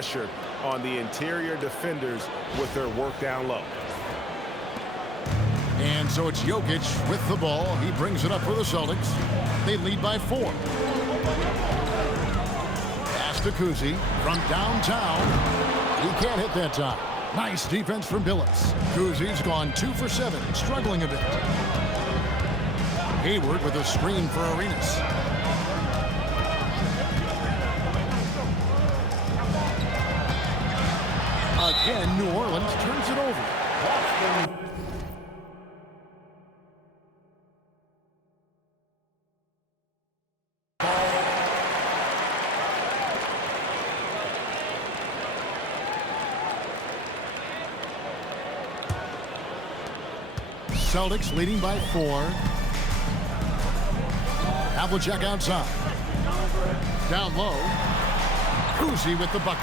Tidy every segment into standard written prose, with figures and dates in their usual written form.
pressure on the interior defenders with their work down low. And so it's Jokic with the ball. He brings it up for the Celtics. They lead by 4. Pass to Kuzi from downtown. He can't hit that time. Nice defense from Billups. Kuzi's gone 2 for 7, struggling a bit. Hayward with a screen for Arenas. Again, New Orleans turns it over. Celtics leading by 4. Havlicek outside. Down low. Kuzi with the bucket.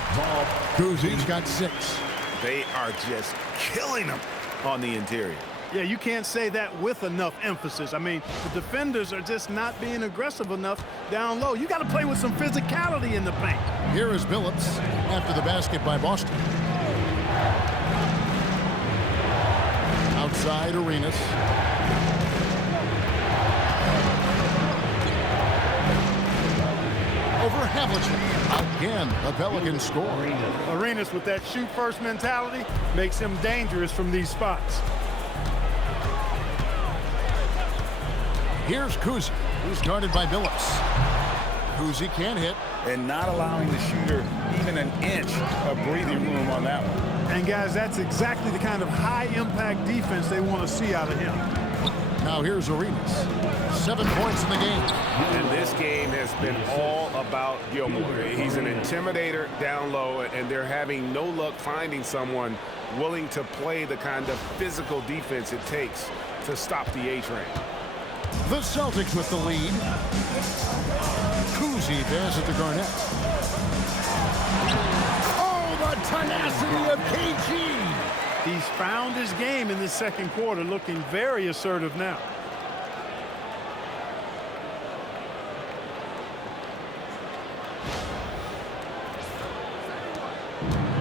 Kuzi's got 6. They are just killing them on the interior. Yeah, you can't say that with enough emphasis. I mean, the defenders are just not being aggressive enough down low. You got to play with some physicality in the paint. Here is Billups after the basket by Boston. Outside Arenas. Over Havlicek. Again, the Pelicans score. Arenas with that shoot-first mentality makes him dangerous from these spots. Here's Kuzi, who's guarded by Billups. Kuzi can't hit. And not allowing the shooter even an inch of breathing room on that one. And, guys, that's exactly the kind of high-impact defense they want to see out of him. Now here's Arenas. 7 points in the game. And this game has been all about Gilmore. He's an intimidator down low, and they're having no luck finding someone willing to play the kind of physical defense it takes to stop the A-train. The Celtics with the lead. Kuzi passes to Garnett. Oh, the tenacity of KG. He's found his game in the second quarter, looking very assertive now.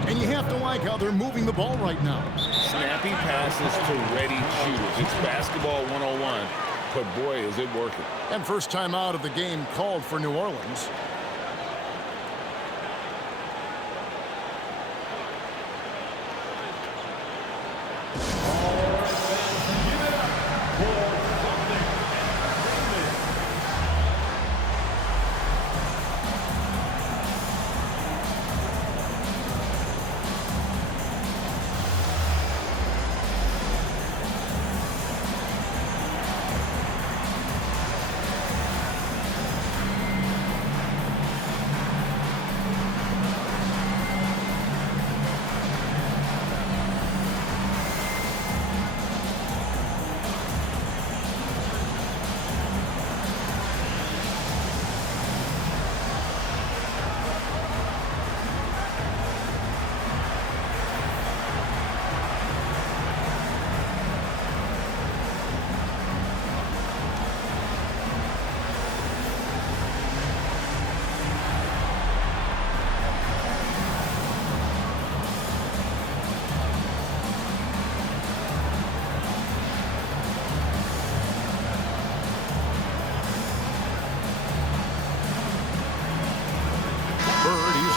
And you have to like how they're moving the ball right now. Snappy passes to ready shooters. It's basketball 101. But boy, is it working. And first time out of the game called for New Orleans.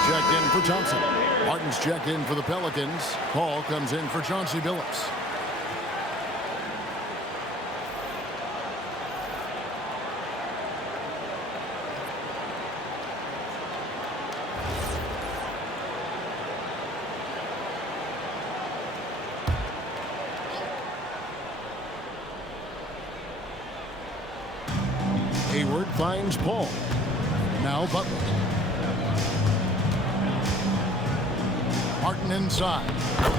Checked in for Thompson. Martin's checked in for the Pelicans. Paul comes in for Chauncey Billups. Hayward finds Paul. Now Butler. Martin inside.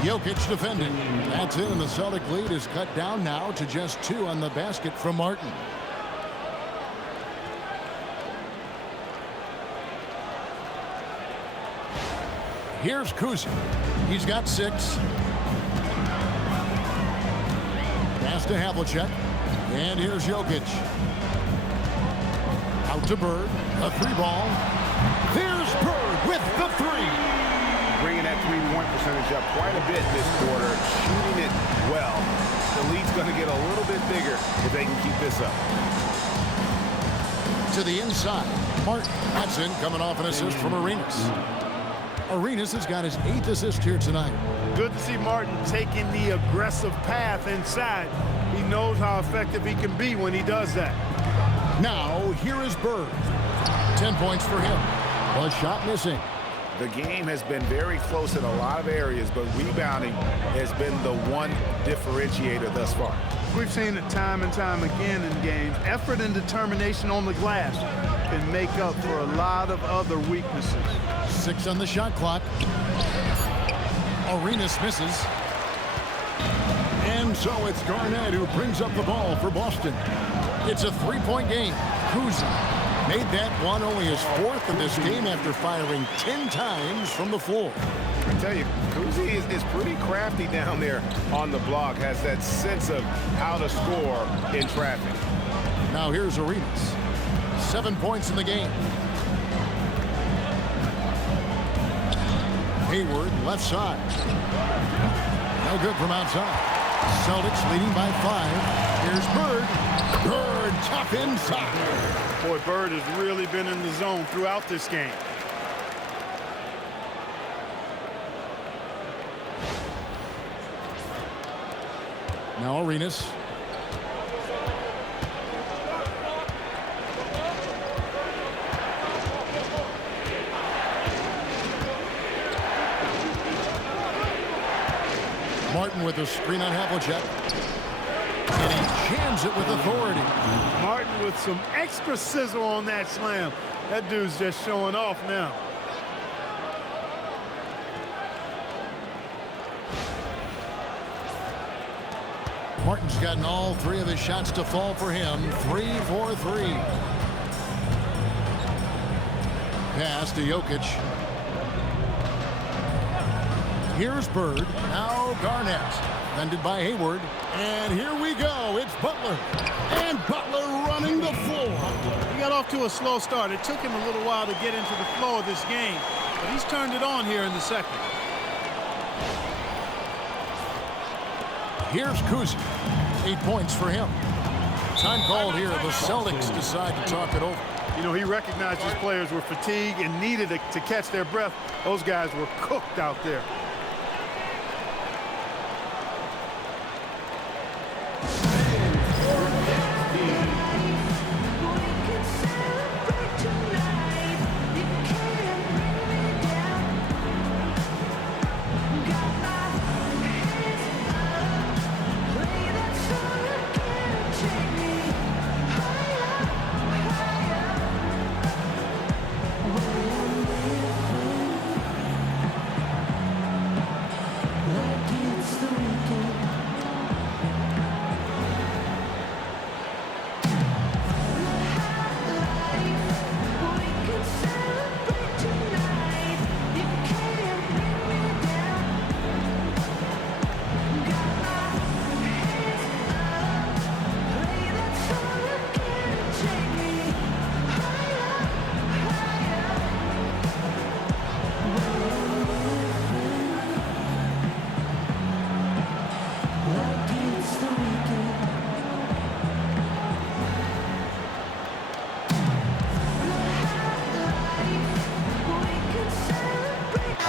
Jokic defending. That's it, and the Celtic lead is cut down now to just 2 on the basket from Martin. Here's Kuzi. He's got 6. Pass to Havlicek. And here's Jokic. Out to Bird. A 3 ball. There's Bird with the 3. three-point percentage up quite a bit this quarter, shooting it well. The lead's going to get a little bit bigger if they can keep this up. To the inside, Martin. That's in, coming off an assist from Arenas. Arenas has got his 8th assist here tonight. Good to see Martin taking the aggressive path inside. He knows how effective he can be when he does that. Now, here is Bird. 10 points for him. One shot missing. The game has been very close in a lot of areas, but rebounding has been the one differentiator thus far. We've seen it time and time again in games. Effort and determination on the glass can make up for a lot of other weaknesses. 6 on the shot clock. Arenas misses. And so it's Garnett who brings up the ball for Boston. It's a 3-point game. Kuzi made that one only his 4th of this game after firing 10 times from the floor. I tell you, Kuzi is pretty crafty down there on the block, has that sense of how to score in traffic. Now here's Arenas. 7 points in the game. Hayward, left side. No good from outside. Celtics leading by 5. Here's Bird. Bird, top inside. Boy, Bird has really been in the zone throughout this game. Now Arenas. Martin with a screen on Havlicek. And he jams it with authority. Martin with some extra sizzle on that slam. That dude's just showing off now. Martin's gotten all 3 of his shots to fall for him. 3 for 3. Pass to Jokic. Here's Bird. Now Garnett. Defended by Hayward. And here we go. It's Butler. And Butler running the floor. He got off to a slow start. It took him a little while to get into the flow of this game. But he's turned it on here in the second. Here's Kuzi. 8 points for him. Time called here. The Celtics decide to talk it over. You know, he recognized his players were fatigued and needed to catch their breath. Those guys were cooked out there.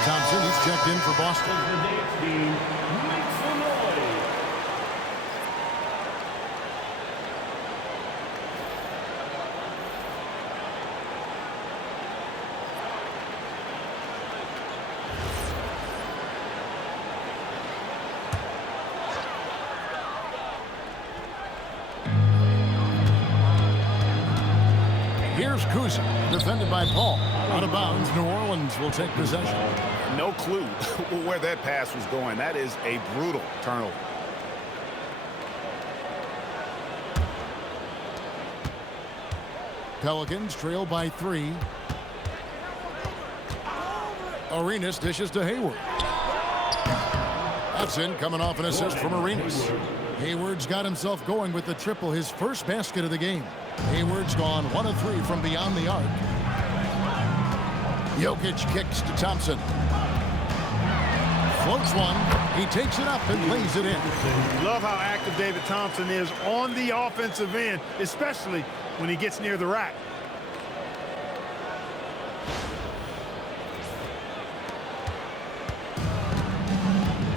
Thompson, he's checked in for Boston. Here's Kuzi, defended by Paul. Out of bounds, New Orleans will take possession. No clue where that pass was going. That is a brutal turnover. Pelicans trail by 3. Arenas dishes to Hayward. That's in, coming off an assist from Arenas. Hayward's got himself going with the triple, his first basket of the game. Hayward's gone 1 of 3 from beyond the arc. Jokic kicks to Thompson. Floats one. He takes it up and lays it in. Love how active David Thompson is on the offensive end, especially when he gets near the rack.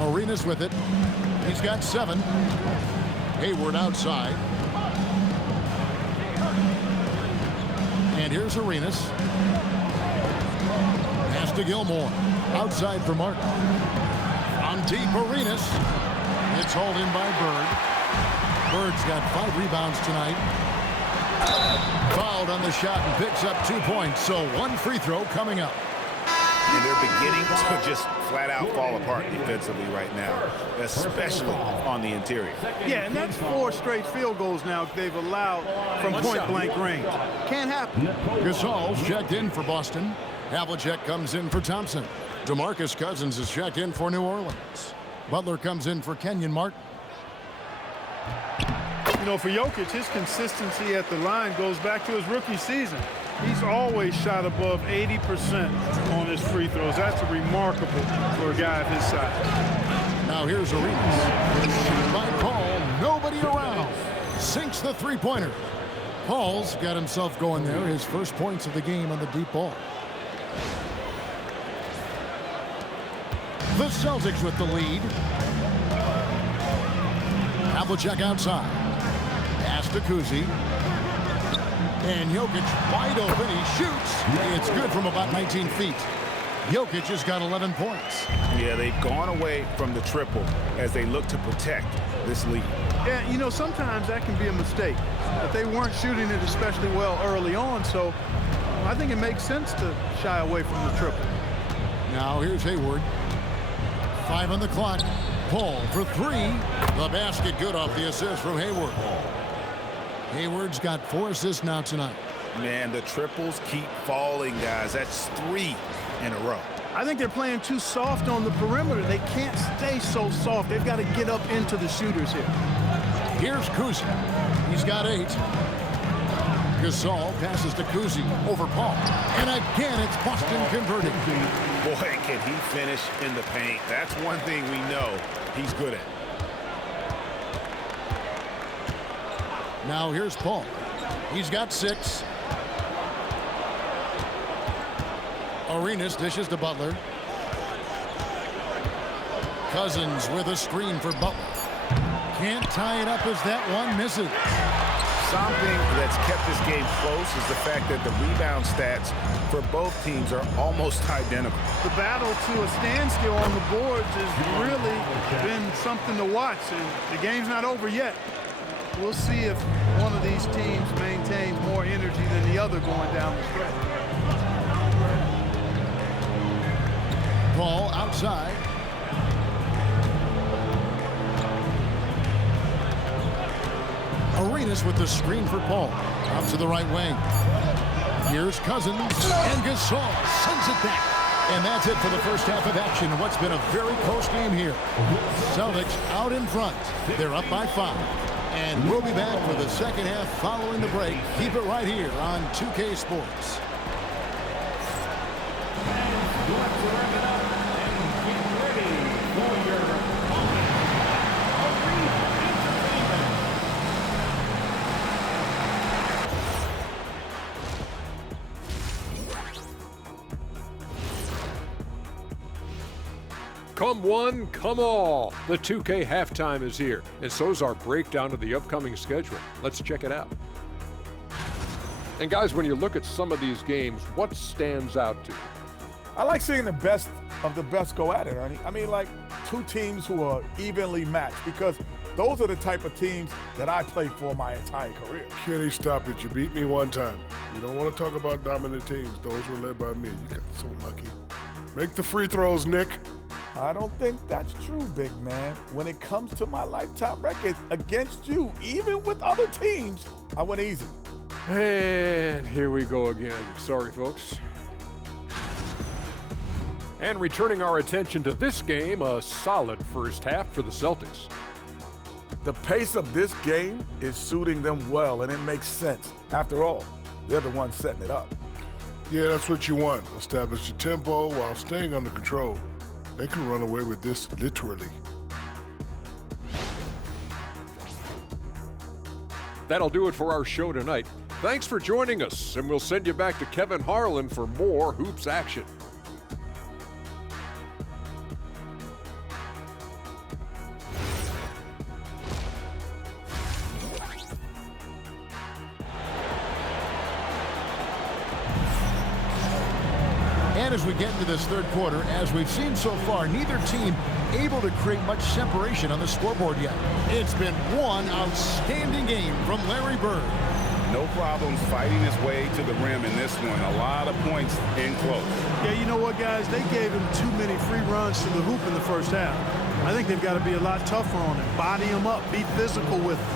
Arenas with it. He's got 7. Hayward outside. And here's Arenas. Pass to Gilmore. Outside for Martin. On deep, Arenas. It's hauled in by Bird. Bird's got 5 rebounds tonight. Fouled on the shot and picks up 2 points. So 1 free throw coming up. And they're beginning to just flat out fall apart defensively right now, especially on the interior. Yeah, and that's 4 straight field goals now they've allowed from point-blank range. Can't happen. Gasol's checked in for Boston. Havlicek comes in for Thompson. DeMarcus Cousins is checked in for New Orleans. Butler comes in for Kenyon Martin. You know, for Jokic, his consistency at the line goes back to his rookie season. He's always shot above 80% on his free throws. That's remarkable for a guy of his size. Now here's Arenas. By Paul, nobody around. Sinks the three-pointer. Paul's got himself going there. His first points of the game on the deep ball. The Celtics with the lead. Havlicek outside. Pass to Kuzi. And Jokic wide open. He shoots. It's good from about 19 feet. Jokic has got 11 points. Yeah, they've gone away from the triple as they look to protect this lead. Yeah, you know, sometimes that can be a mistake. But they weren't shooting it especially well early on, so I think it makes sense to shy away from the triple. Now here's Hayward. 5 on the clock. Paul for 3. The basket good off the assist from Hayward. Hayward's got 4 assists now tonight. Man, the triples keep falling, guys. That's 3 in a row. I think they're playing too soft on the perimeter. They can't stay so soft. They've got to get up into the shooters here. Here's Kuzi. He's got 8. Gasol passes to Kuzi over Paul. And again, it's Boston converting. Boy, can he finish in the paint. That's one thing we know he's good at. Now here's Paul. He's got 6. Arenas dishes to Butler. Cousins with a screen for Butler. Can't tie it up as that one misses. Something that's kept this game close is the fact that the rebound stats for both teams are almost identical. The battle to a standstill on the boards has really been something to watch. And the game's not over yet. We'll see if one of these teams maintains more energy than the other going down the stretch. Paul outside. Arenas with the screen for Paul. Out to the right wing. Here's Cousins. And Gasol sends it back. And that's it for the first half of action. What's been a very close game here. Celtics out in front. They're up by 5. And we'll be back for the second half following the break. Keep it right here on 2K Sports. Come one, come all. The 2K halftime is here, and so's our breakdown of the upcoming schedule. Let's check it out. And guys, when you look at some of these games, what stands out to you? I like seeing the best of the best go at it, Ernie. I mean, like 2 teams who are evenly matched, because those are the type of teams that I played for my entire career. Kenny, stop it. You beat me one time. You don't want to talk about dominant teams. Those were led by me. You got so lucky. Make the free throws, Nick. I don't think that's true, big man. When it comes to my lifetime record against you, even with other teams, I went easy. And here we go again. Sorry, folks. And returning our attention to this game, a solid first half for the Celtics. The pace of this game is suiting them well, and it makes sense. After all, they're the ones setting it up. Yeah, that's what you want. Establish your tempo while staying under control. They can run away with this literally. That'll do it for our show tonight. Thanks for joining us, and we'll send you back to Kevin Harlan for more hoops action. And as we get into this third quarter, as we've seen so far, neither team able to create much separation on the scoreboard yet. It's been one outstanding game from Larry Bird. No problems fighting his way to the rim in this one. A lot of points in close. Yeah, you know what, guys? They gave him too many free runs to the hoop in the first half. I think they've got to be a lot tougher on him. Body him up. Be physical with him.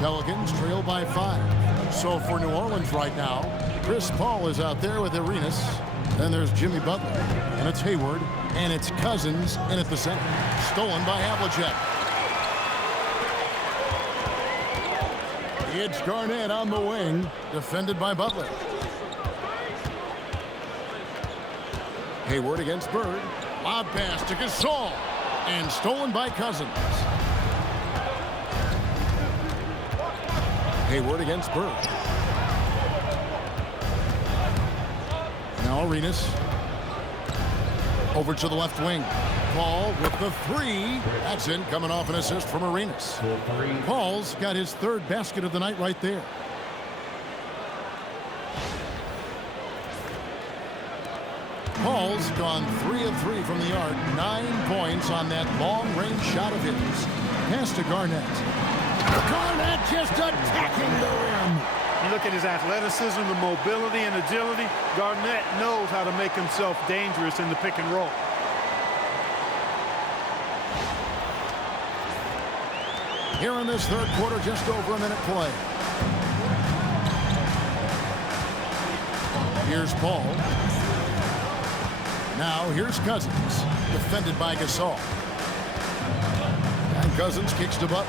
Pelicans trail by 5. So for New Orleans right now, Chris Paul is out there with Arenas. Then there's Jimmy Butler. And it's Hayward. And it's Cousins in at the center. Stolen by Havlicek. It's Garnett on the wing. Defended by Butler. Hayward against Bird. Lob pass to Gasol. And stolen by Cousins. Hayward against Bird. Now Arenas. Over to the left wing. Paul with the 3. That's in, coming off an assist from Arenas. Paul's got his 3rd basket of the night right there. Paul's gone 3 of 3 from the arc. 9 points on that long-range shot of his. Pass to Garnett. Garnett just attacking the rim. You look at his athleticism, the mobility, and agility. Garnett knows how to make himself dangerous in the pick and roll. Here in this third quarter, just over a minute play. Here's Paul. Now here's Cousins. Defended by Gasol. And Cousins kicks to Butler.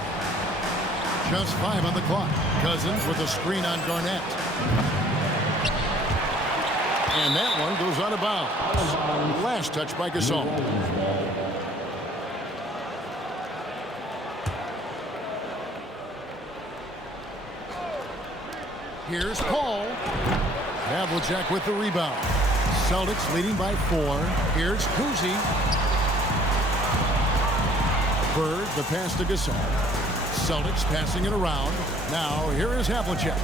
Just 5 on the clock. Cousins with a screen on Garnett. And that one goes out of bounds. Last touch by Gasol. Here's Paul. Havlicek with the rebound. Celtics leading by 4. Here's Kuzi. Bird, the pass to Gasol. Celtics passing it around. Now here is Havlicek.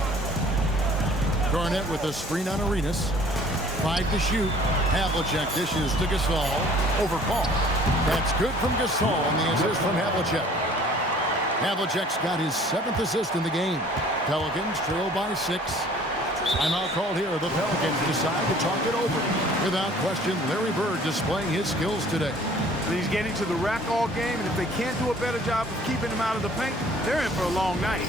Garnett with a screen on Arenas. 5 to shoot. Havlicek dishes to Gasol. Over Paul. That's good from Gasol on the assist from Havlicek. Havlicek's got his 7th assist in the game. Pelicans trail by 6. Timeout called here. The Pelicans decide to talk it over. Without question, Larry Bird displaying his skills today. And he's getting to the rack all game, and if they can't do a better job of keeping him out of the paint, they're in for a long night.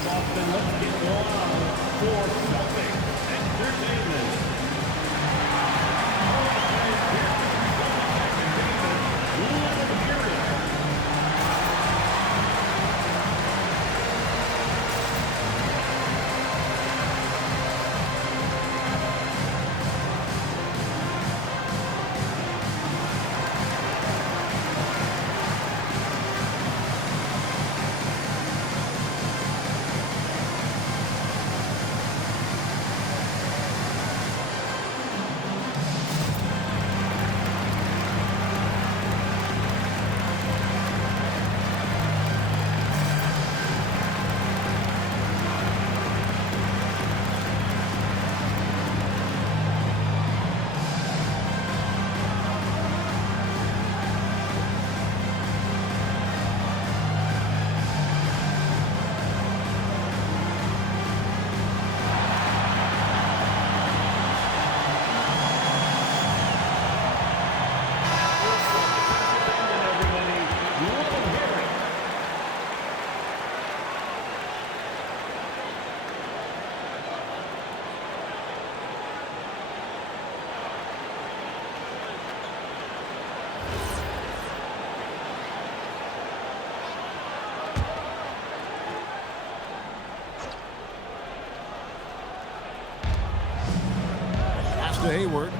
To Hayward.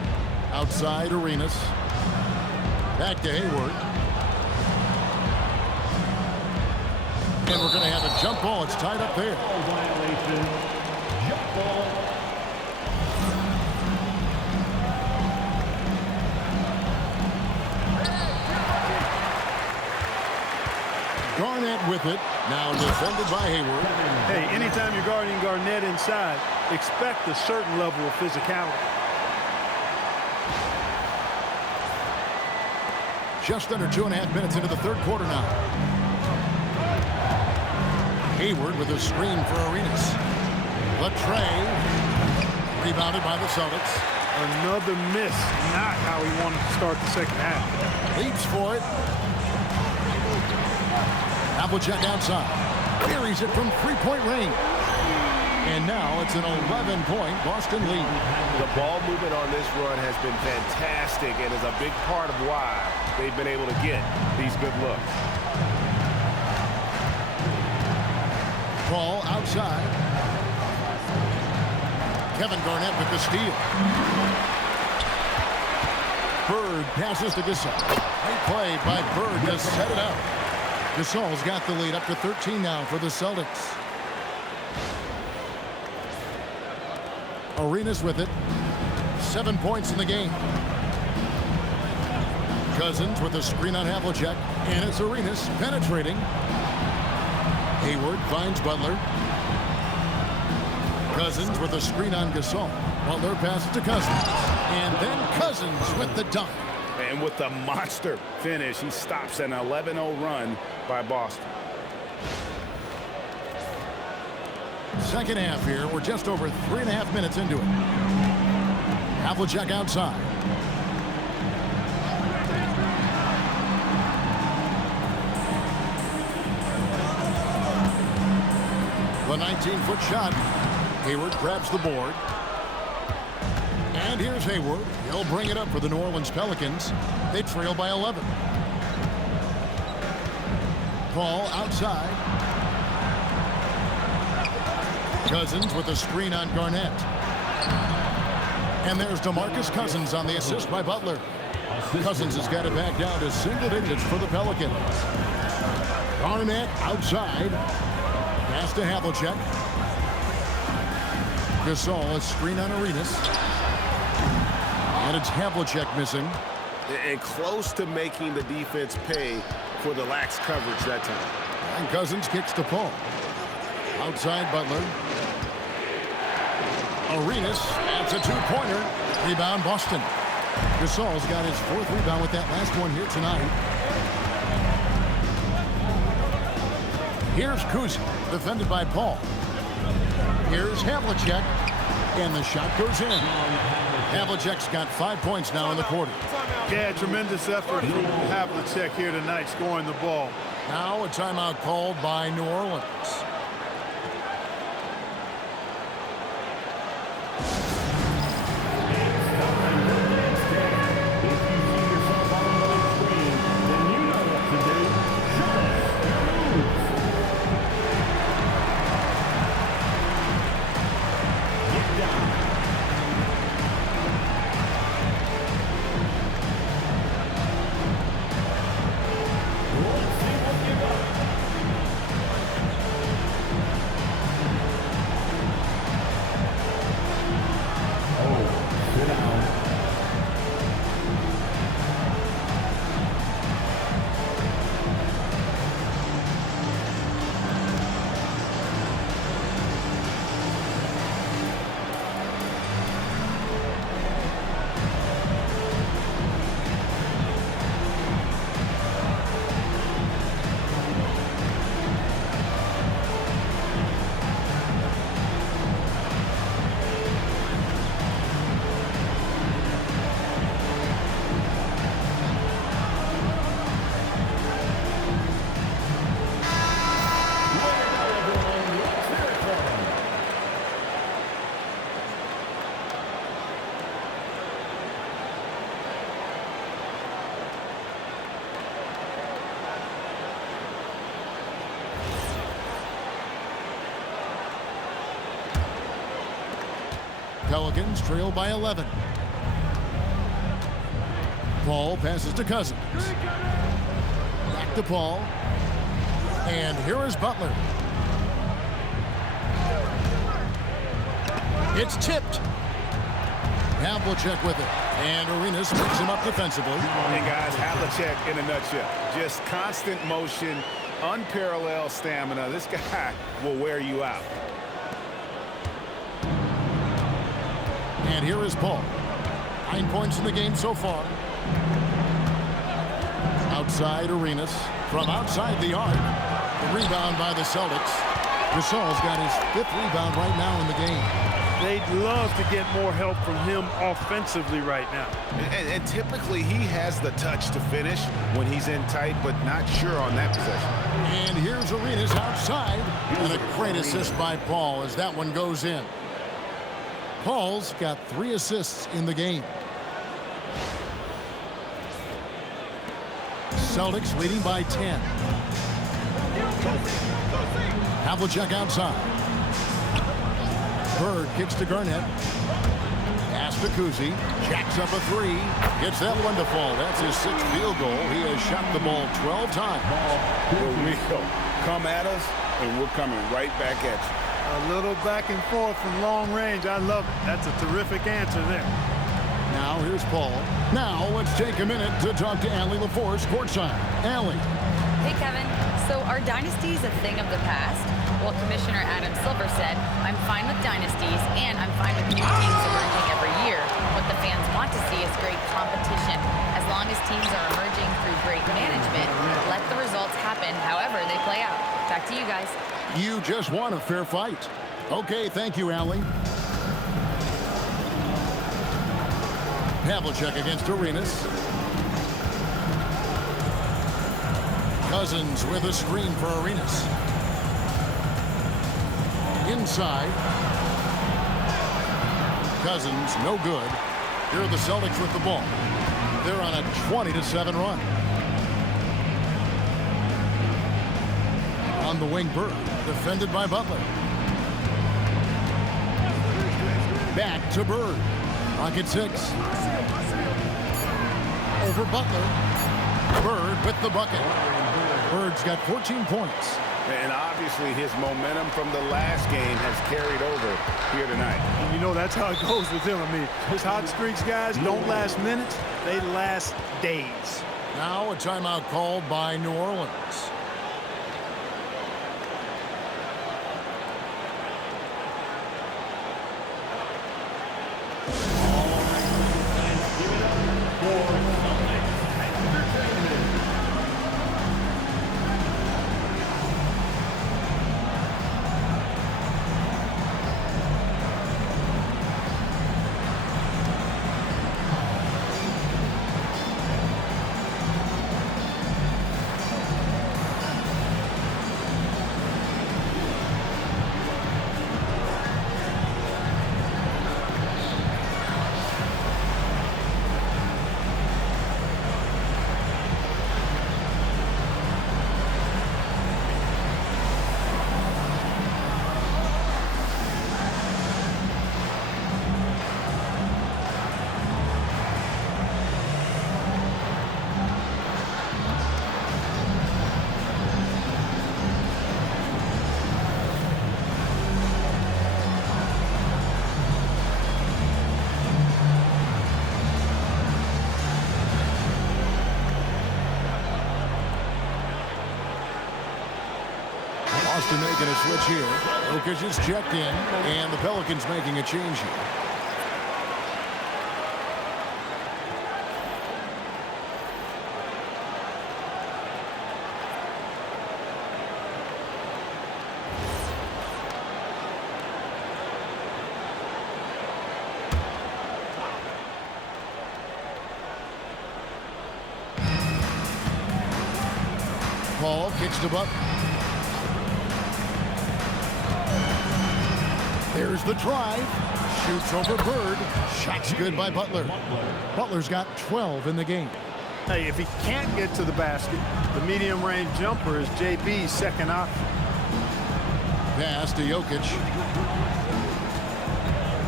Outside Arenas. Back to Hayward. And we're going to have a jump ball. It's tied up there. Garnett with it. Now defended by Hayward. Hey, anytime you're guarding Garnett inside, expect a certain level of physicality. Just under 2.5 minutes into the third quarter now. Hayward with a screen for Arenas. Latrey. Rebounded by the Celtics. Another miss. Not how he wanted to start the second half. Leaps for it. Havlicek outside. Carries it from three-point range. And now it's an 11-point Boston lead. The ball movement on this run has been fantastic and is a big part of why they've been able to get these good looks. Ball outside. Kevin Garnett with the steal. Bird passes to Gasol. Great play by Bird to set it up. Gasol's got the lead up to 13 now for the Celtics. Arenas with it. 7 points in the game. Cousins with a screen on Havlicek. And it's Arenas penetrating. Hayward finds Butler. Cousins with a screen on Gasol. Butler passes to Cousins. And then Cousins with the dunk. And with the monster finish, he stops an 11-0 run by Boston. Second half here. We're just over 3.5 minutes into it. Havlicek outside. The 19-foot shot. Hayward grabs the board. And here's Hayward. He'll bring it up for the New Orleans Pelicans. They trail by 11. Ball outside. Cousins with a screen on Garnett. And there's DeMarcus Cousins on the assist by Butler. Cousins has got it back down to single digits for the Pelicans. Garnett outside. Pass to Havlicek. Gasol, a screen on Arenas. And it's Havlicek missing. And close to making the defense pay for the lax coverage that time. And Cousins kicks to Paul. Outside Butler. Arenas adds a two-pointer. Rebound Boston. Gasol's got his fourth rebound with that last one here tonight. Here's Kuzi, defended by Paul. Here's Havlicek, and the shot goes in. Havlicek's got 5 points now in the quarter. Yeah, tremendous effort from Havlicek here tonight, scoring the ball. Now a timeout called by New Orleans. Pelicans trail by 11. Paul passes to Cousins. Back to Paul. And here is Butler. It's tipped. Havlicek with it. And Arenas picks him up defensively. And guys, Havlicek in a nutshell. Just constant motion, unparalleled stamina. This guy will wear you out. And here is Paul. 9 points in the game so far. Outside Arenas. From outside the arc. The rebound by the Celtics. Gasol's got his 5th rebound right now in the game. They'd love to get more help from him offensively right now. And typically he has the touch to finish when he's in tight, but not sure on that possession. And here's Arenas outside. And a great assist by Paul as that one goes in. Paul's got 3 assists in the game. Celtics leading by 10. Havlicek outside. Bird kicks to Garnett. Pass to Kuzi. Jacks up a 3. Gets that one to fall. That's his 6th field goal. He has shot the ball 12 times. We'll come at us, and we're coming right back at you. A little back and forth from long range. I love it. That's a terrific answer there. Now here's Paul. Now let's take a minute to talk to Allie LaForce courtside. Allie. Hey, Kevin. So are dynasties a thing of the past? Well, Commissioner Adam Silver said, I'm fine with dynasties and I'm fine with new teams emerging every year. What the fans want to see is great competition. As long as teams are emerging through great management, let the results happen however they play out. Back to you guys. You just want a fair fight. Okay, thank you, Allie. Havlicek against Arenas. Cousins with a screen for Arenas. Inside. Cousins, no good. Here are the Celtics with the ball. They're on a 20-7 run. On the wing, Bird, defended by Butler. Back to Bird. Rocket 6. Over Butler. Bird with the bucket. Bird's got 14 points. And obviously his momentum from the last game has carried over here tonight. And you know that's how it goes with him. I mean, his hot streaks, guys, don't last minutes. They last days. Now a timeout called by New Orleans. Boston making a switch here. Jokic is checked in, and the Pelicans making a change here. Paul kicks to Butler. There's the drive. Shoots over Bird. Shot's good by Butler. Butler's got 12 in the game. Hey, if he can't get to the basket, the medium-range jumper is JB's second option. Pass to Jokic.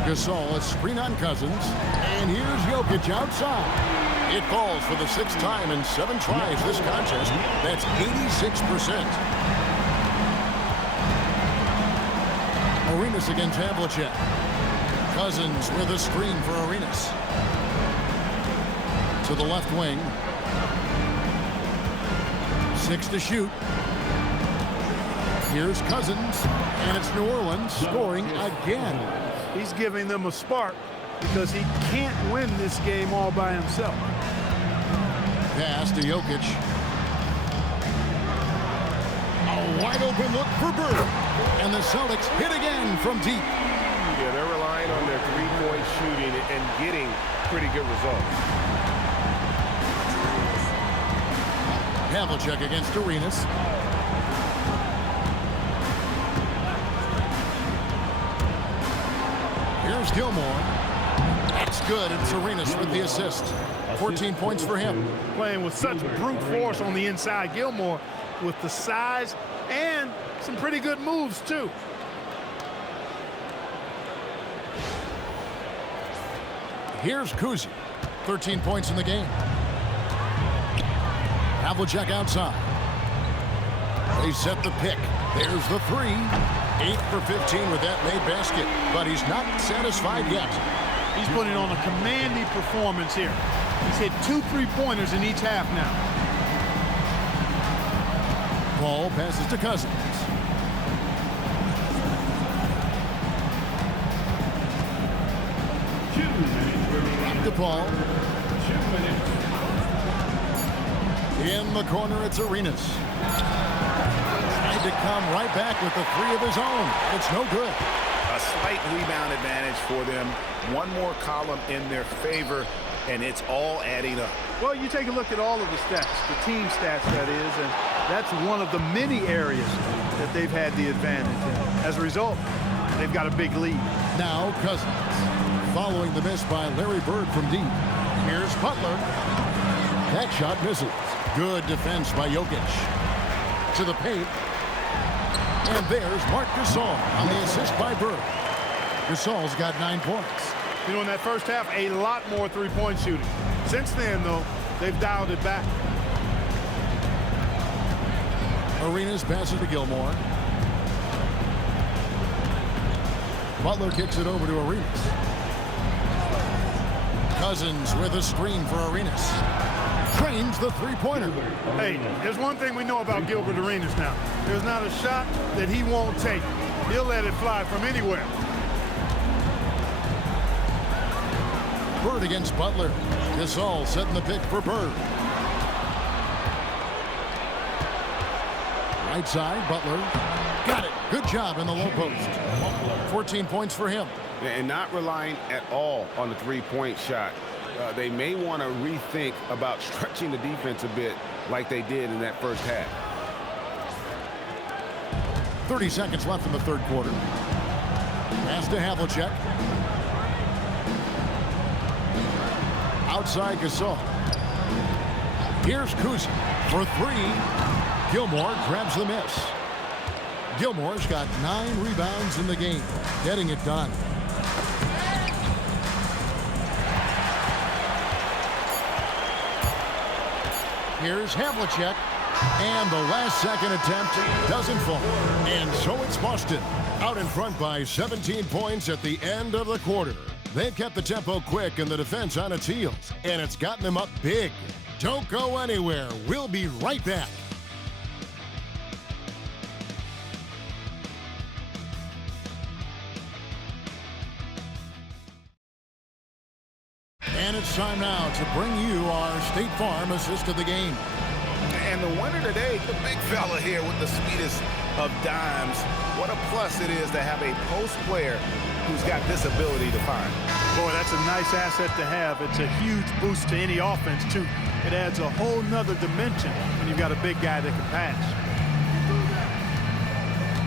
Gasol, a screen on Cousins. And here's Jokic outside. It falls for the 6th time in 7 tries this contest. That's 86%. Arenas against Havlicek. Cousins with a screen for Arenas. To the left wing. 6 to shoot. Here's Cousins, and it's New Orleans scoring again. He's giving them a spark because he can't win this game all by himself. Pass to Jokic. A wide open look for Bird. And the Celtics hit again from deep. Yeah, they're relying on their three-point shooting and getting pretty good results. Havlicek against Arenas. Here's Gilmore. That's good. It's Arenas with the assist. 14 points for him. Playing with such brute force on the inside. Gilmore with the size and some pretty good moves, too. Here's Kuzi. 13 points in the game. Havlicek outside. They set the pick. There's the 3. 8 for 15 with that made basket, but he's not satisfied yet. He's putting on a commanding performance here. He's hit 2 3-pointers in each half now. Ball passes to Cousins. Back to Paul. In the corner, it's Arenas. Tried to come right back with the 3 of his own. It's no good. A slight rebound advantage for them. One more column in their favor, and it's all adding up. Well, you take a look at all of the stats, the team stats, that is, and that's one of the many areas that they've had the advantage in. As a result, they've got a big lead. Now Cousins, following the miss by Larry Bird from deep. Here's Butler. That shot misses. Good defense by Jokic. To the paint. And there's Marc Gasol on the assist by Bird. Gasol's got 9 points. You know, in that first half, a lot more 3-point shooting. Since then, though, they've dialed it back. Arenas passes to Gilmore. Butler kicks it over to Arenas. Cousins with a screen for Arenas. Trains the 3-pointer. Hey, there's one thing we know about Gilbert Arenas now. There's not a shot that he won't take. He'll let it fly from anywhere. Bird against Butler. Gasol setting the pick for Bird. Right side, Butler. Got it. Good job in the low post. 14 points for him. And not relying at all on the three-point shot. They may want to rethink about stretching the defense a bit like they did in that first half. 30 seconds left in the third quarter. Pass to Havlicek. Outside Gasol. Here's Kuzi for 3. Gilmore grabs the miss. Gilmore's got 9 rebounds in the game, getting it done. Here's Havlicek, and the last-second attempt doesn't fall. And so it's Boston, out in front by 17 points at the end of the quarter. They've kept the tempo quick and the defense on its heels, and it's gotten them up big. Don't go anywhere. We'll be right back. And it's time now to bring you our State Farm assist of the game. And the winner today, the big fella here with the sweetest of dimes. What a plus it is to have a post player who's got this ability to find. Boy, that's a nice asset to have. It's a huge boost to any offense, too. It adds a whole nother dimension when you've got a big guy that can pass.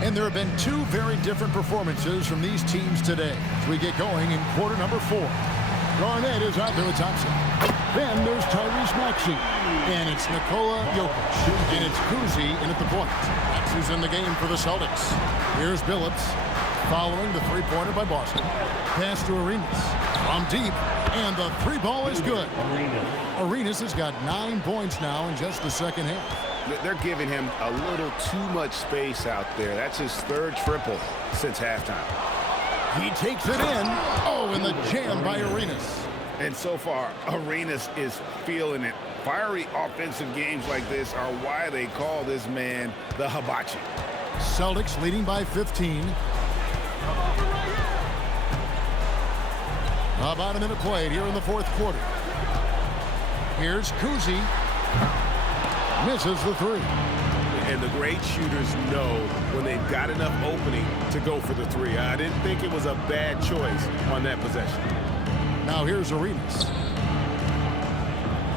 And there have been 2 very different performances from these teams today as we get going in quarter number 4. Garnett is out there with Thompson. Then there's Tyrese Maxey. And it's Nikola Jokic. And it's Kuzi in at the point. That's who's in the game for the Celtics. Here's Billups following the 3-pointer by Boston. Pass to Arenas from deep. And the 3 ball is good. Arenas has got 9 points now in just the second half. They're giving him a little too much space out there. That's his third triple since halftime. He takes it in. Oh, and the jam by Arenas. And so far, Arenas is feeling it. Fiery offensive games like this are why they call this man the hibachi. Celtics leading by 15. About a minute played here in the fourth quarter. Here's Kuzi. Misses the three. And the great shooters know when they've got enough opening to go for the three. I didn't think it was a bad choice on that possession. Now here's Arenas.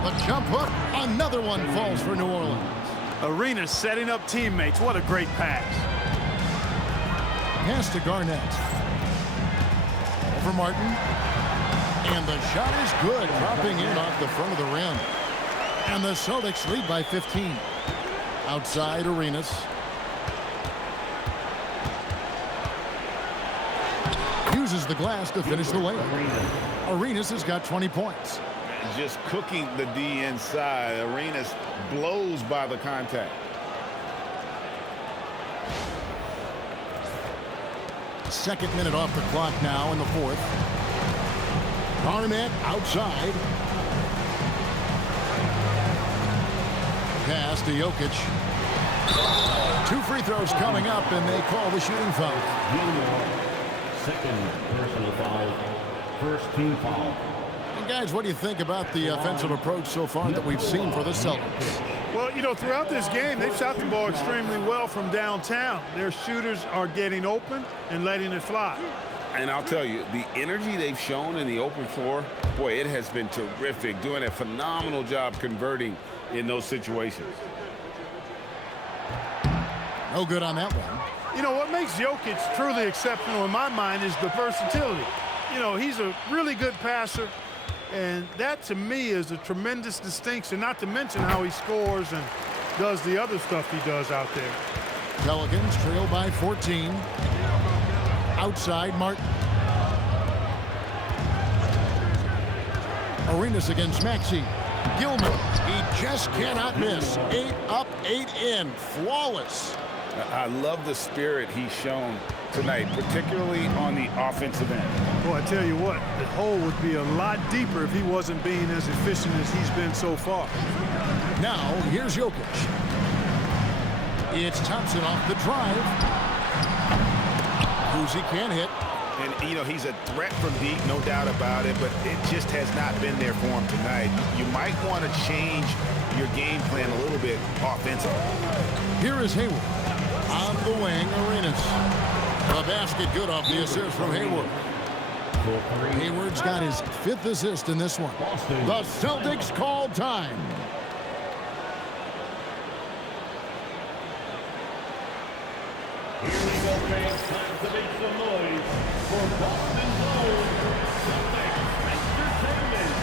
The jump hook. Another one falls for New Orleans. Arenas setting up teammates. What a great pass. Pass to Garnett. Over Martin. And the shot is good, dropping in off the front of the rim. And the Celtics lead by 15. Outside Arenas. Uses the glass to finish the layup. Arenas has got 20 points. Just cooking the D inside. Arenas blows by the contact. Second minute off the clock now in the fourth. Garnett outside. Pass to Jokic. 2 free throws coming up, and they call the shooting foul. Second personal foul. First team foul. And guys, what do you think about the offensive approach so far that we've seen for the Celtics? Well, you know, throughout this game, they've shot the ball extremely well from downtown. Their shooters are getting open and letting it fly. And I'll tell you, the energy they've shown in the open floor, boy, it has been terrific. Doing a phenomenal job converting in those situations. No good on that one. You know, what makes Jokic truly exceptional in my mind is the versatility. You know, he's a really good passer, and that to me is a tremendous distinction, not to mention how he scores and does the other stuff he does out there. Pelicans trail by 14. Outside Martin. Arenas against Maxey. Gilman. He just cannot miss. 8 up, 8 in. Flawless. I love the spirit he's shown tonight, particularly on the offensive end. Boy, I tell you what, the hole would be a lot deeper if he wasn't being as efficient as he's been so far. Now, here's Jokic. It's Thompson off the drive. Kuzi can't hit. And, you know, he's a threat from deep, no doubt about it, but it just has not been there for him tonight. You might want to change your game plan a little bit offensively. Here is Hayward. On the wing, Arenas. A basket good off the assist from Hayward. Hayward's got his 5th assist in this one. The Celtics call time. Here we go, fans. Time to make some noise for Boston's own Celtics Entertainment.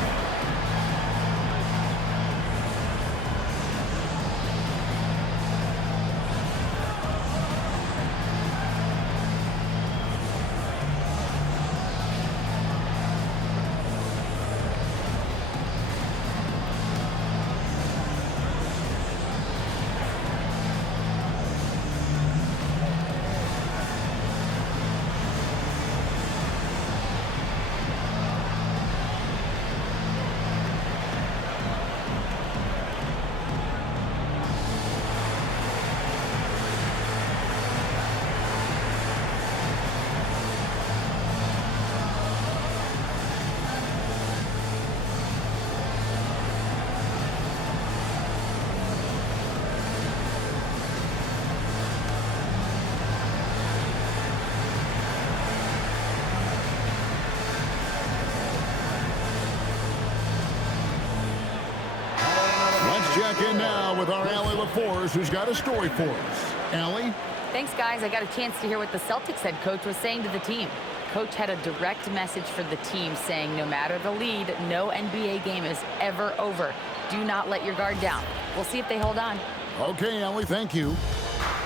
Check in now with our Allie LaForce, who's got a story for us. Allie? Thanks, guys. I got a chance to hear what the Celtics head coach was saying to the team. Coach had a direct message for the team saying no matter the lead, no NBA game is ever over. Do not let your guard down. We'll see if they hold on. Okay, Allie, thank you.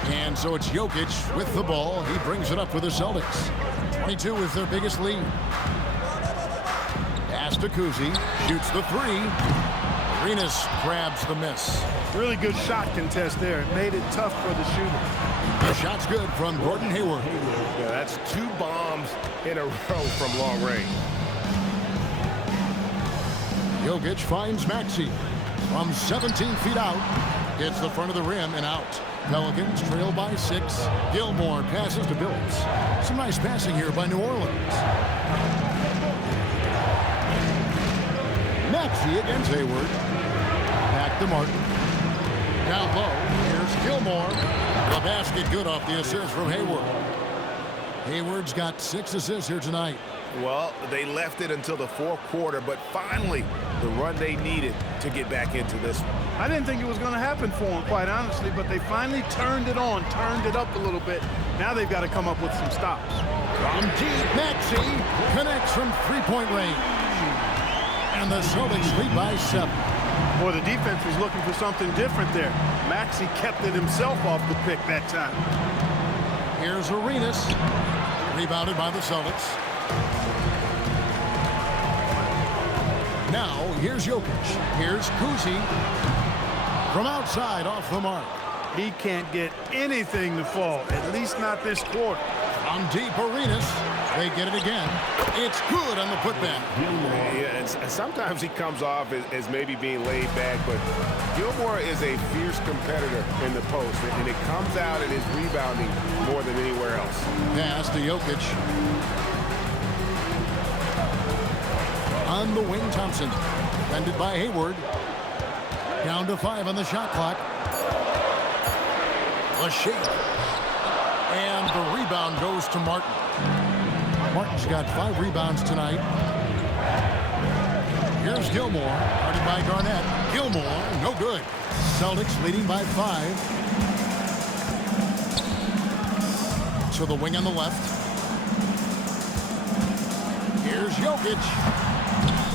And so it's Jokic with the ball. He brings it up for the Celtics. 22 is their biggest lead. Pass to Kuzi. Shoots the three. Arenas grabs the miss. Really good shot contest there. It made it tough for the shooter. The shot's good from Gordon Hayward. Yeah, that's 2 bombs in a row from long range. Jokic finds Maxey from 17 feet out. Hits the front of the rim and out. Pelicans trail by 6. Gilmore passes to Billups. Some nice passing here by New Orleans. Maxey against Hayward. Back to Martin. Down low. Here's Gilmore. The basket good off the assist from Hayward. Hayward's got 6 assists here tonight. Well, they left it until the 4th quarter, but finally the run they needed to get back into this one. I didn't think it was going to happen for them, quite honestly, but they finally turned it on, turned it up a little bit. Now they've got to come up with some stops. From deep, Maxey connects from three-point range. And the Celtics lead by 7. Boy, the defense was looking for something different there. Maxey kept it himself off the pick that time. Here's Arenas. Rebounded by the Celtics. Now, here's Jokic. Here's Kuzi. From outside, off the mark. He can't get anything to fall, at least not this quarter. From deep, Arenas. They get it again. It's good on the putback. Yeah, and sometimes he comes off as maybe being laid back, but Gilmore is a fierce competitor in the post, and it comes out in his rebounding more than anywhere else. Pass to Jokic. On the wing, Thompson. Defended by Hayward. Down to 5 on the shot clock. A shake. And the rebound goes to Martin. Martin's got 5 rebounds tonight. Here's Gilmore. Guarded by Garnett. Gilmore, no good. Celtics leading by 5. To the wing on the left. Here's Jokic.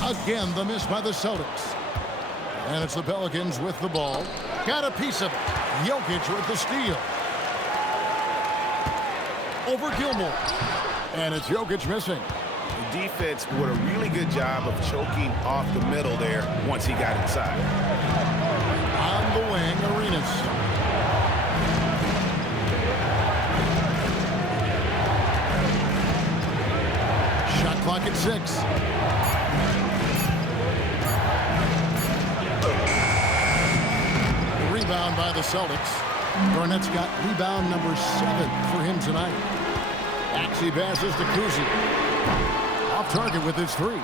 Again, the miss by the Celtics. And it's the Pelicans with the ball. Got a piece of it. Jokic with the steal. Over Gilmore. And it's Jokic missing. The defense did a really good job of choking off the middle there once he got inside. On the wing, Arenas. Shot clock at 6. Rebound by the Celtics. Garnett's got rebound number 7 for him tonight. Maxey passes to Kuzi. Off target with his 3.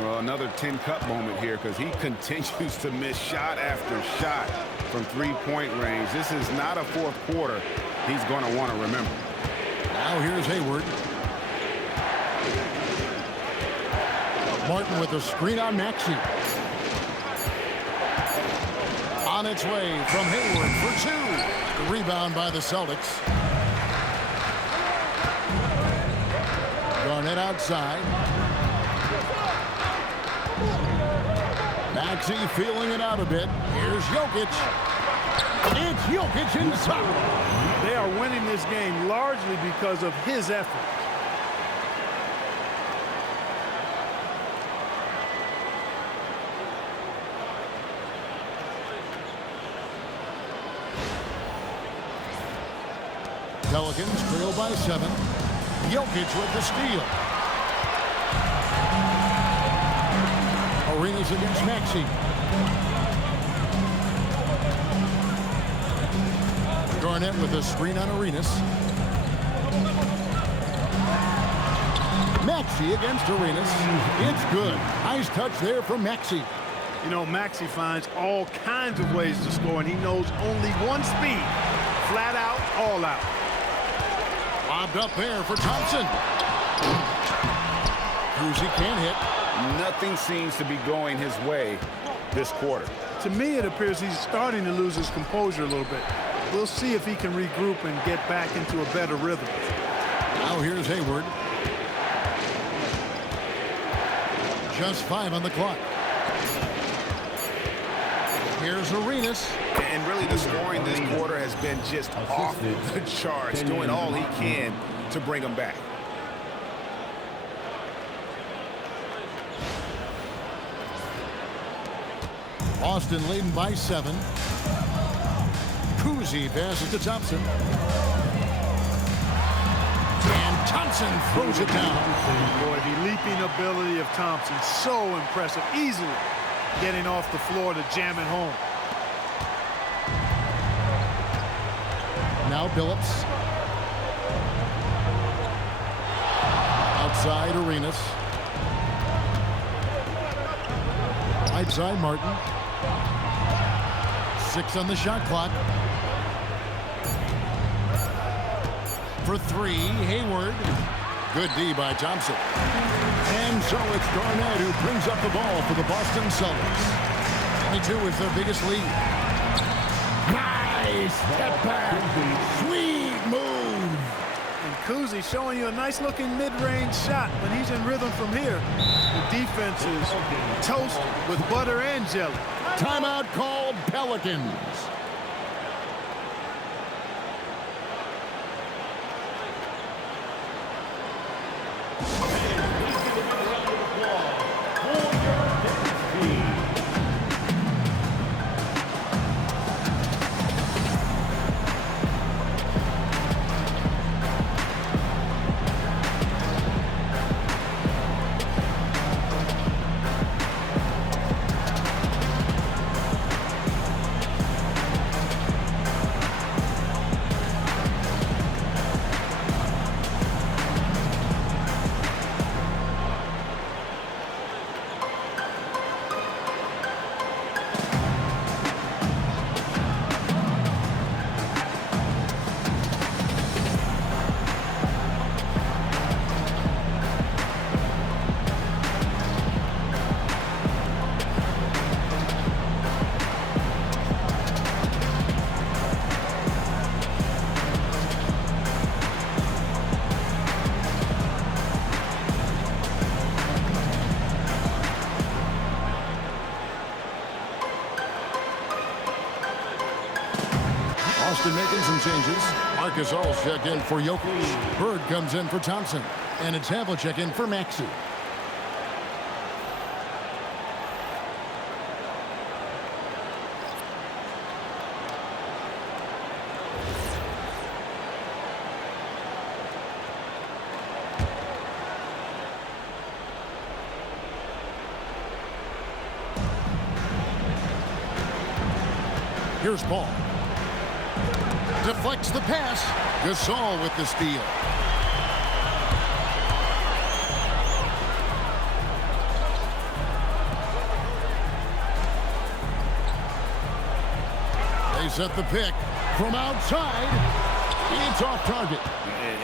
Well, another 10-cup moment here because he continues to miss shot after shot from three-point range. This is not a 4th quarter he's going to want to remember. Now here's Hayward. Martin with a screen on Maxey. On its way from Hayward for 2. The rebound by the Celtics. Garnett outside. Maxey feeling it out a bit. Here's Jokic. It's Jokic inside. They are winning this game largely because of his effort. Pelicans trail by 7. Jokic with the steal. Arenas against Maxey. Garnett with a screen on Arenas. Maxey against Arenas. It's good. Nice touch there from Maxey. You know, Maxey finds all kinds of ways to score, and he knows only one speed. Flat out, all out. Lobbed up there for Thompson. Kuzi can't hit. Nothing seems to be going his way this quarter. To me, it appears he's starting to lose his composure a little bit. We'll see if he can regroup and get back into a better rhythm. Now here's Hayward. Just 5 on the clock. Here's Arenas. And really the scoring this quarter has been just off the charts, doing all he can to bring them back. Boston leading by 7. Cousy passes to Thompson. And Thompson throws it down. Boy, the leaping ability of Thompson, so impressive. Easily getting off the floor to jam it home. Now Billups. Outside Arenas. Right side Martin. 6 on the shot clock. For 3, Hayward. Good D by Thompson. And so it's Garnett who brings up the ball for the Boston Celtics. 22 is their biggest lead. Nice step back. Sweet move. And Cousy showing you a nice looking mid-range shot when he's in rhythm from here. The defense is toast with butter and jelly. Timeout called Pelicans. Boston making some changes. Marcus All check in for Jokic. Bird comes in for Thompson. And it's Havlicek in for Maxey. Here's Paul. Deflects the pass. Gasol with the steal. They set the pick from outside. It's off target.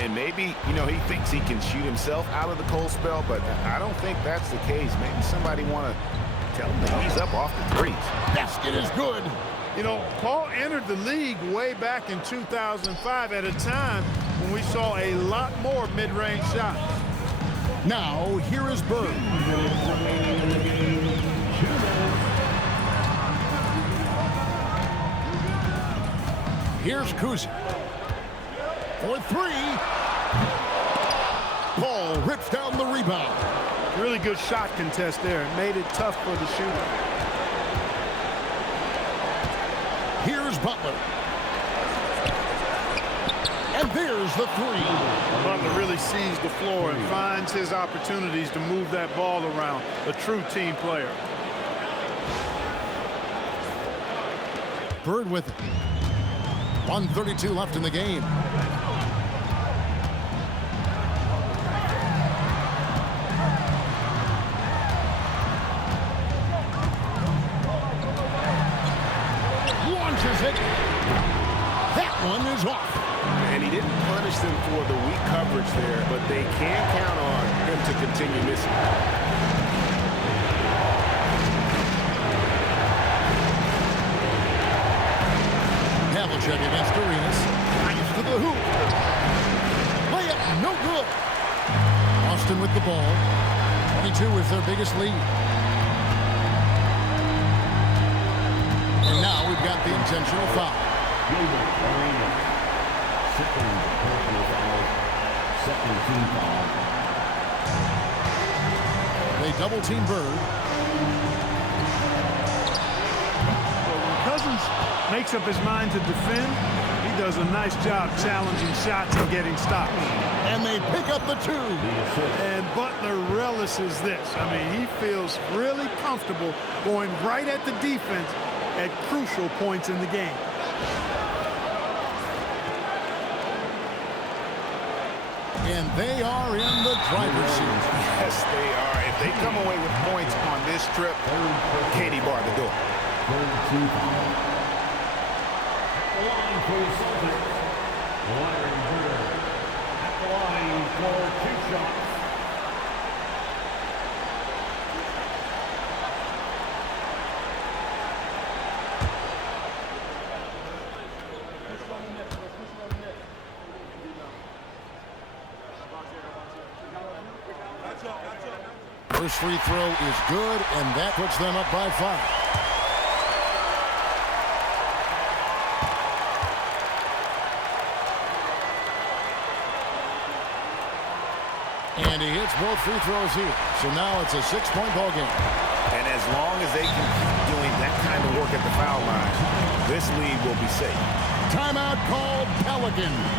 And maybe, you know, he thinks he can shoot himself out of the cold spell, but I don't think that's the case. Maybe somebody want to tell him that he's up off the threes. Basket is good. You know, Paul entered the league way back in 2005 at a time when we saw a lot more mid-range shots. Now, here is Bird. Here's Cousy. For 3. Paul rips down the rebound. Really good shot contest there. It made it tough for the shooter. Here's Butler. And there's the 3. Butler really sees the floor and finds his opportunities to move that ball around. A true team player. Bird with it. 1:32 left in the game. Launches it. That one is off. And he didn't punish them for the weak coverage there, but they can count on him to continue missing. Havlicek against Arenas. Nice to the hoop. Layup, no good. Boston with the ball. 22 is their biggest lead. And now we've got the intentional foul. Second personal foul. Second team foul. They double team Bird. makes up his mind to defend, he does a nice job challenging shots and getting stops. And they pick up the 2. And Butler relishes this. I mean, he feels really comfortable going right at the defense at crucial points in the game. And they are in the driver's seat. Yes, they are. If they come away with points on this trip, Katie barred the door. Line for the Celtics. Larry Bird at the line for 2 shots. First free throw is good, and that puts them up by 5. And he hits both free throws here. So now it's a 6-point ball game. And as long as they can keep doing that kind of work at the foul line, this lead will be safe. Timeout called Pelicans.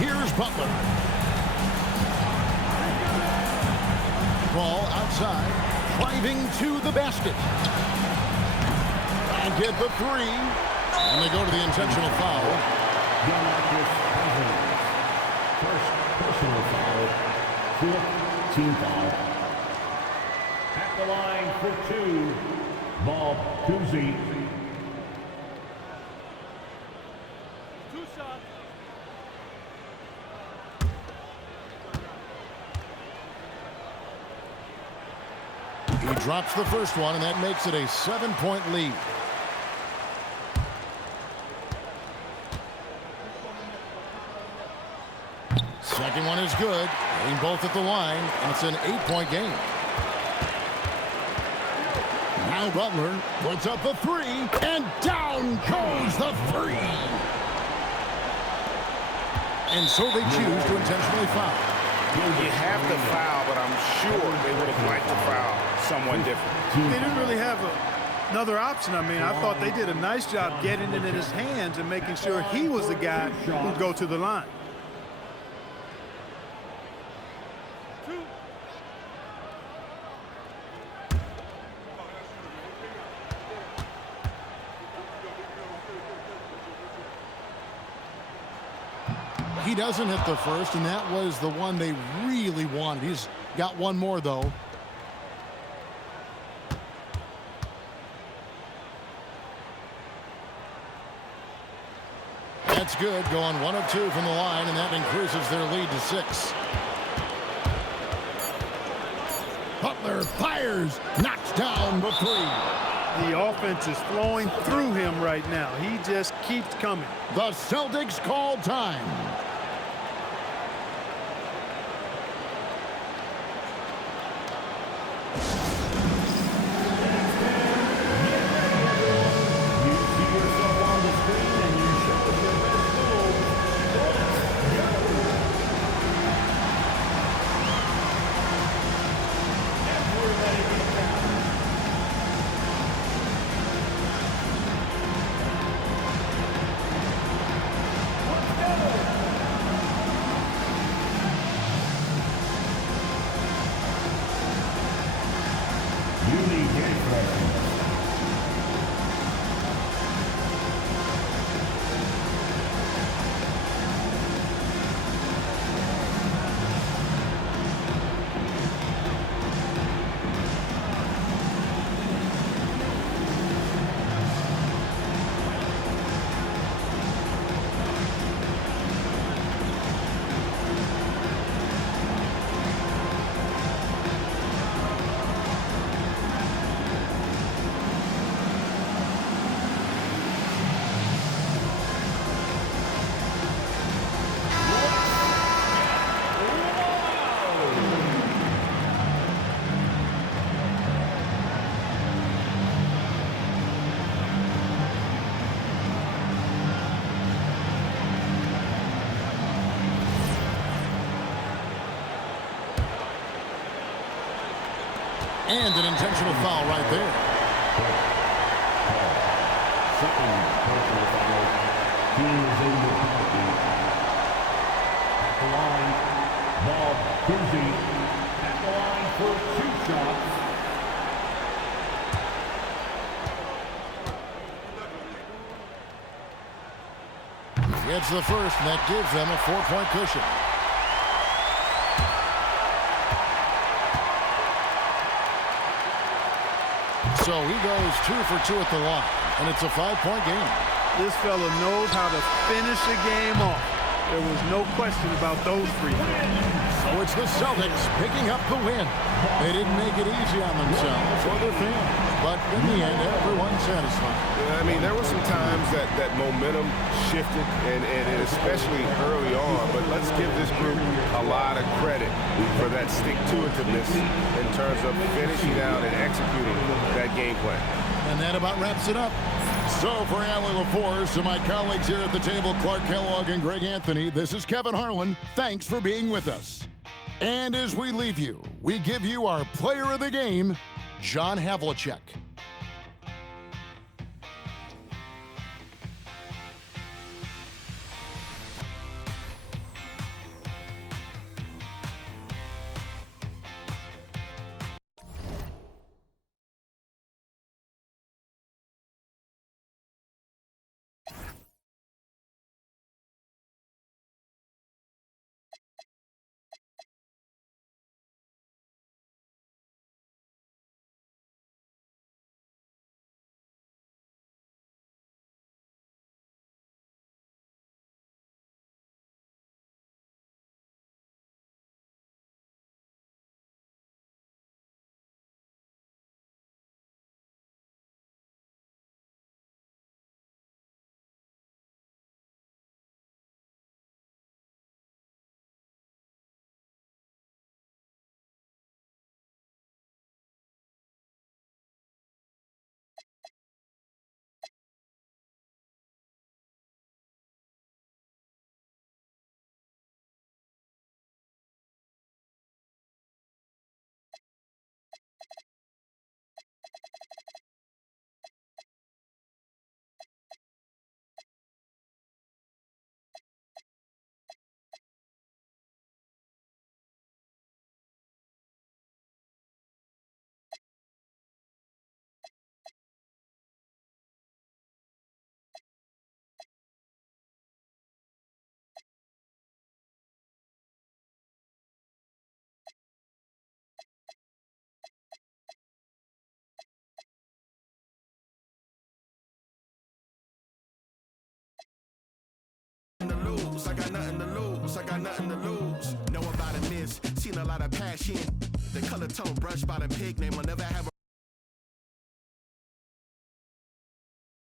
Here's Butler. Ball outside, driving to the basket. And get the 3. And they go to the intentional foul. First personal foul. 4th team foul. At the line for 2. Ball Cousy. He drops the first one, and that makes it a 7-point lead. Second one is good. Hitting both at the line, and it's an 8-point game. Now Butler puts up the 3, and down goes the 3. And so they choose to intentionally foul. You have to foul, but I'm sure they would have liked to foul someone different. They didn't really have another option. I mean, I thought they did a nice job getting it in his hands and making sure he was the guy who'd go to the line. He doesn't hit the first, and that was the one they really wanted. He's got one more, though. That's good, going 1 of 2 from the line, and that increases their lead to 6. Butler fires, knocks down the 3. the offense is flowing through him right now. He just keeps coming. The Celtics call time. You see yourself on the screen and you show us your best goals. Let's go. And we're letting it down. Let's go. Uni game pressure. And an intentional foul right there. Second personal foul. Team is in the penalty. At the line, Bob Cousy. At the line for 2 shots. Gets the first, and that gives them a 4-point cushion. So he goes 2 for 2 at the line, and it's a 5-point game. This fella knows how to finish a game off. There was no question about those free throws. So it's the Celtics picking up the win. They didn't make it easy on themselves or their fans, but in the end, everyone's satisfied. I mean, there were some times that momentum shifted, and especially early on, but let's give this group a lot of credit for that stick-to-itiveness in terms of finishing out and executing that game plan. And that about wraps it up. So for Allie LaForce and my colleagues here at the table, Clark Kellogg and Greg Anthony, this is Kevin Harlan. Thanks for being with us. And as we leave you, we give you our player of the game, John Havlicek. I got nothing to lose. I got nothing to lose. Know about a miss. Seen a lot of passion. The color tone brushed by the pig name. I'll never have a